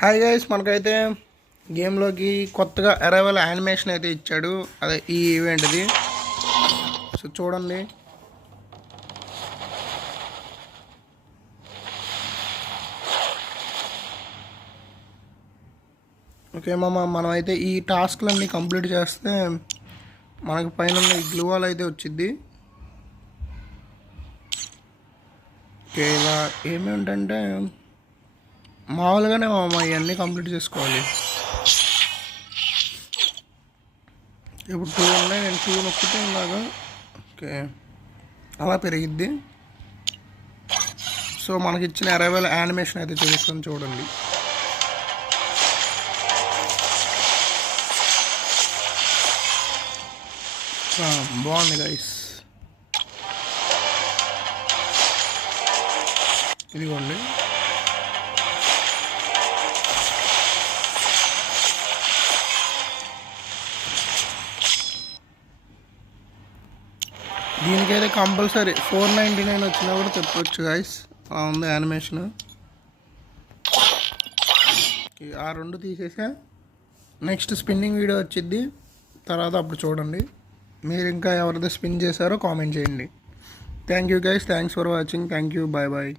Hi guys, మనకైతే గేమ్లోకి కొత్తగా arrival animation అయితే ఇచ్చాడు. అదే ఈ ఈవెంట్ది. సో చూడండి. ఓకే మనం అయితే ఈ టాస్క్లన్నీ కంప్లీట్ చేస్తే మనకి పైన ఈ గ్లూవాల్ అయితే వచ్చింది. ఓకే, ఇలా ఏమేంటంటే మామూలుగానే ఇవన్నీ కంప్లీట్ చేసుకోవాలి. ఇప్పుడు 2 ఉన్నాయి, నేను 2 నొక్కితే ఇలాగా ఓకే అలా పెరిగిద్ది. సో మనకి ఇచ్చిన అరైవల్ యానిమేషన్ అయితే చూపిస్తాను చూడండి. బాగుంది గైస్, ఇదిగోండి. దీనికైతే కంపల్సరీ 499 వచ్చినా కూడా చెప్పవచ్చు గైస్. ఉంది యానిమేషన్. ఆ 2 తీసేసా. నెక్స్ట్ స్పిన్నింగ్ వీడియో వచ్చింది తర్వాత, అప్పుడు చూడండి. మీరు ఇంకా ఎవరిదో స్పిన్ చేశారో కామెంట్ చేయండి. Thank you guys, thanks for watching. Thank you, bye bye.